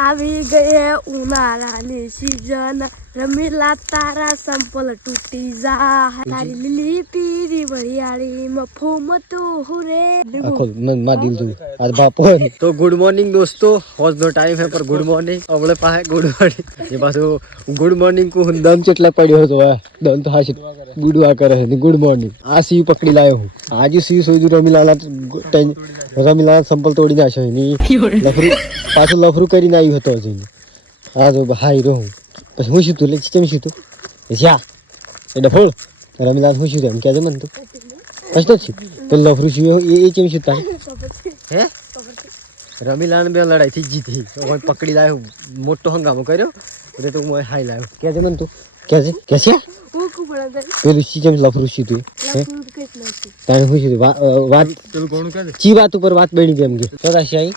આવી ગઈ હે ઉનાળાની સીઝન રમીલા તારા સંપલ તૂટી જા તારી લીલી પીરી વરિયાળી મફુમ તું હુરે આખો મન માં દિલ તું આજ બાપો તો ગુડ મોર્નિંગ દોસ્તો હોજ નો ટાઈમ હે પર ગુડ મોર્નિંગ અવળે પાહે ગુડ મોર્નિંગ એ પાછો ગુડ મોર્નિંગ કો દમ ચેટલા પડ્યો હતો દમ તો હાશી ગુડવા કરે છે ગુડ મોર્નિંગ આ સી પકડી લાયો હું આજે સી સોજુ રમીલાલા સંપલ તોડી નાખ્યો ની લફરું પાછું લફરું કરીને આવ્યું હતો હજી આ જો હાઈ રહું પછી હું શીતું એટલે ચેમ શીતું જા એ ડફોળ રમીલાલ હું શીતું એમ ક્યાં મને તું પછી તો છે પેલું લફરું શીયું એ ચેમ શીતા હે રમીલાલ બે લડાઈ થી જીતી પકડી લાવ્યો મોટો હંગામો કર્યો એટલે તો હું હાઈ લાવ્યો ક્યાં છે મને તું ક્યાં છે પેલું ચીચમ લફરું શીતું હે તારે હું શીતું વાત ચી વાત ઉપર વાત બની ગઈ એમ કે સદાશી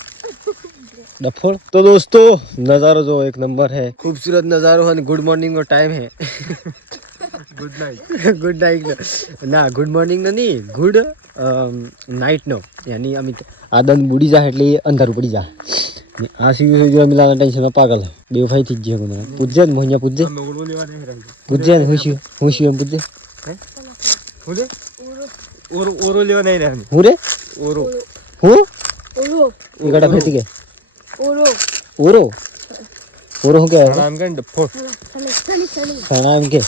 डफोड़ तो दोस्तों नज़ारो जो एक नंबर है खूबसूरत नज़ारो है गुड मॉर्निंग का टाइम है गुड नाइट ना गुड मॉर्निंग नहीं गुड नाइट नो यानी अमित आदन बूढ़ी जा એટલે અંધારું પડી જા આ સીવી જો મિલાના ટેન્શન માં પાગલ બે ફાઈ થી જ મને પૂજ્જે ને મોહ્યા પૂજ્જે પૂજ્જે ને હુશી એમ પૂજ્જે હે પૂજ્જે ઓરો લેવા નહીં રહે હું રે ઓરો હું ઓરો એ ગડા ફેટી કે ओरो ओरो ओरो हो क्या नाम के डफो नाम के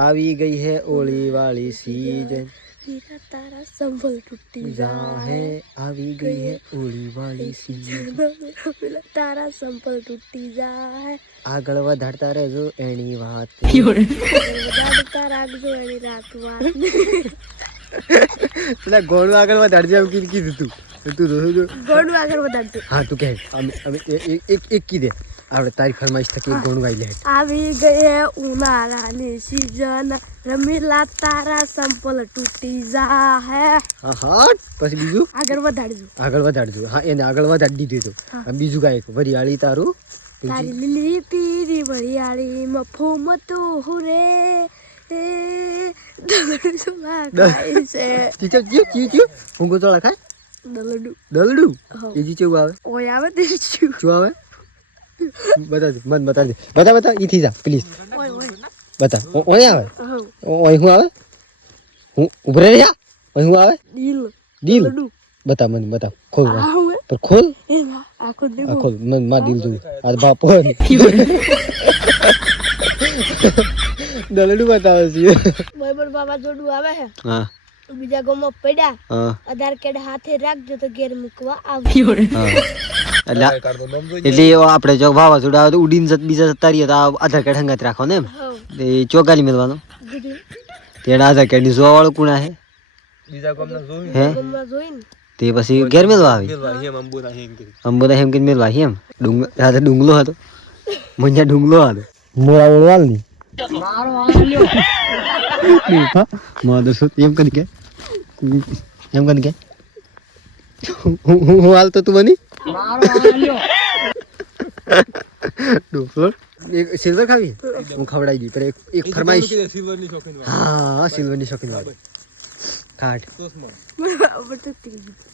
આવી ગઈ है ओली वाली सीजन तारा संभल टूटी जा है આવી ગઈ है ઓળી વાળી સીઝન તારા સંપલ તૂટી જા હે આગળ વધારતા રહેજો એની વાત વધારતા રાખજો એની રાત પેલા ગોળું આગળ વધારજે એમ કીધું તું ગોળું આગળ વધારજો હા તું કહે અમે એક કીધે આપણે તારી ફરમાઈશ થકી એક ગોળું ગાઈ લે આવી ગઈ હે ઉનાળાની સીઝન રમીલા તારા સંપલ તૂટી જા હે હા પછી બીજું આગળ વધારજો હા એને આગળ વધારી દીધું તો બીજું ગાય વરિયાળી તારું તારી લીલી પીરી વરિયાળી મફુમ તું હુરે એ ચીચો હું ગોતળા ખાય દલડું એ જી કેવું આવે ઓય આવે તે શું આવે બતા દે મન બતા ઈથી જા પ્લીઝ બતા ઓય આવે ઓય હું આવે હું ઉભરે રહ્યા ઓય હું આવે દિલ બતા મને બતા ખોલ પર ખોલ આખો મન માં દિલ તું આ બાપો દલડું બતાવે છે બરાબર બાબા જોડું આવે હે હા બીજા ગામમાં પડ્યા આધાર કાર્ડ હાથે રાખજો તો ઘેર મૂકવા આવજો એટલે આપણે જો વાવાઝોડા આવે તો ઉડીને બીજા જતા રહીએ તો આધાર કાર્ડ હંગાત રાખો ને એમ એ ચોગાલી મેળવાનો તેના આધાર કાર્ડ ની જોવા વાળું કુણા હે તે પછી ઘેર મેળવા આવી અંબોદા હેમ કે મેળવા એમ ડુંગલો હતો મંજા ડુંગલો હતો મોરા ઓળવાલ ની માધર એમ કરી કે હું હાલતો તું બની સિલ્વર ખાવી હું ખવડાવી દી પર એક ફરમાઈશ હા સિલ્વરની શોખીન વાળી ખાટ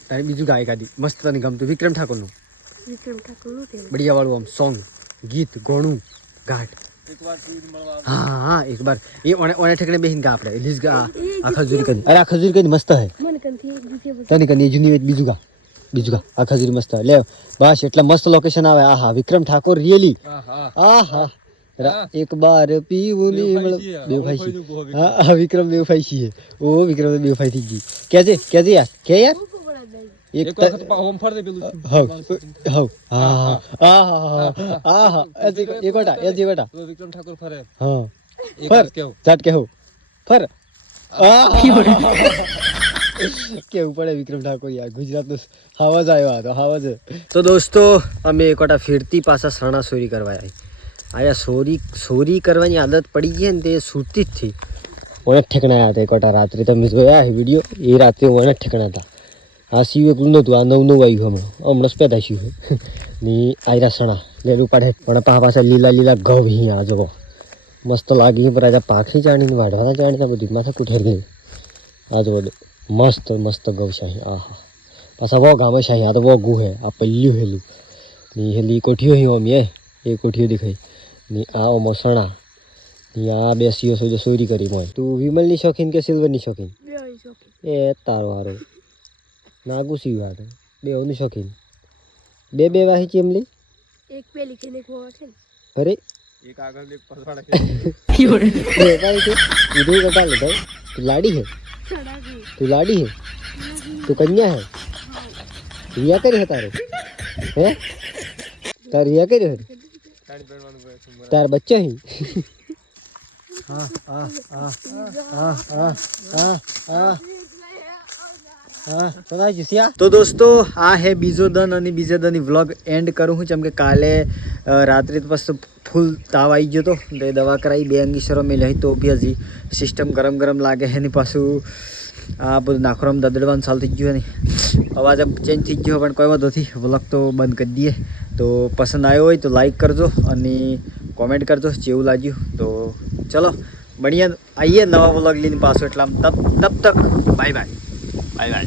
તારે બીજું ગાય કાઢી મસ્ત તને ગમતું વિક્રમ ઠાકોરનું બઢિયા વાળું આમ સોંગ ગીત ગોણું ઘાટ હા એક બાર એ ઓને ઠેકણે બેહીન ગા આપણે લીસ ગા આ ખજૂરી કરી અરે આ ખજૂરી કરી મસ્ત હે તને કની જૂની બીજું ગા આ ખજૂરી મસ્ત લે બસ એટલા મસ્ત લોકેશન આવે આહા વિક્રમ ઠાકોર રિયલી આહા એક બાર પીવું ની બે ભાઈ હા વિક્રમ બે ભાઈ છે ઓ વિક્રમ બે ભાઈ થઈ ગઈ કેજે યાર કે યાર એક હોમ ફર દે પેલું હવ હા એક બેટા વિક્રમ ઠાકોર ફરે હા ફર ચાટ કે હો ફર કેવું પડે વિક્રમ ઠાકોર યાર ગુજરાત નો હાવજ આવ્યો હતો હાવજ તો દોસ્તો અમે એકોટા ફેરતી પાછા સણા ચોરી કરવા આયા ચોરી કરવાની આદત પડી ગઈ ને તે છૂટતી જ થઈ ઓને ઠેકણા હતા એકોટા રાત્રે તમે જોયા વિડીયો એ રાત્રે ઓને ઠેકણા હતા આ સીવ એકલું નહોતું આ નવું આવ્યું હમણાં સ્પેદા સીવ ની આયરા સણા લેલું પાડે પણ પાછા લીલા લીલા ઘઉં આ જુઓ મસ્ત લાગી પર આજે પાખરી ચાણીને વાઢવાના ચાણીને બધી માથા કુઠેરી આ જુઓ મસ્ત મસ્ત ઘઉં શાહી આહા પાછા બહુ ગામે શાહી આ તો બહુ ગું હે આ પહેલ્યું હેલું ની હેલી કોઠીઓ હી ઓમ એ કોઠીઓ દેખાઈ ની આ ઓમો સણા ની આ બેસીઓ સોજો ચોરી કરી મોય તું વિમલની શોખીન કે સિલ્વરની શોખીન એ તારો હારો નાગુ સી વાત બેઓની શોખીન બે વાહી છે એમલી એક પેલી છે ને એક વો છે ને અરે એક આગળ એક પછવાડા બે વાહી છે इधर कटा ले भाई तू लाड़ी है ચડાવી तू लाड़ी है तू कन्या है रिया करे है तारे हैं तार रिया करे है સાડી પહેરવાનું કહે છે तार बच्चा ही हाँ हाँ हाँ हाँ हाँ हाँ हाँ તો દોસ્તો આ હે બીજો દન અને બીજા દન વ્લોગ એન્ડ કરું હું જેમ કે કાલે રાત્રે પછી ફૂલ તાવ આવી ગયો તો તો દવા કરાવી 2 અંગીસરો મેં લઈ તો બી હજી સિસ્ટમ ગરમ ગરમ લાગે એની પાછું આ બધું નાખવામાં દદડવાનું ચાલુ થઈ ગયું ને અવાજ ચેન્જ થઈ ગયો પણ કોઈ વાંધો નથી વ્લોગ તો બંધ કરી દઈએ તો પસંદ આવ્યો હોય તો લાઈક કરજો અને કોમેન્ટ કરજો જેવું લાગ્યું તો ચલો बढ़िया आइए नवा व्लॉग लेने पास तब तक बाय बाय बाय बाय।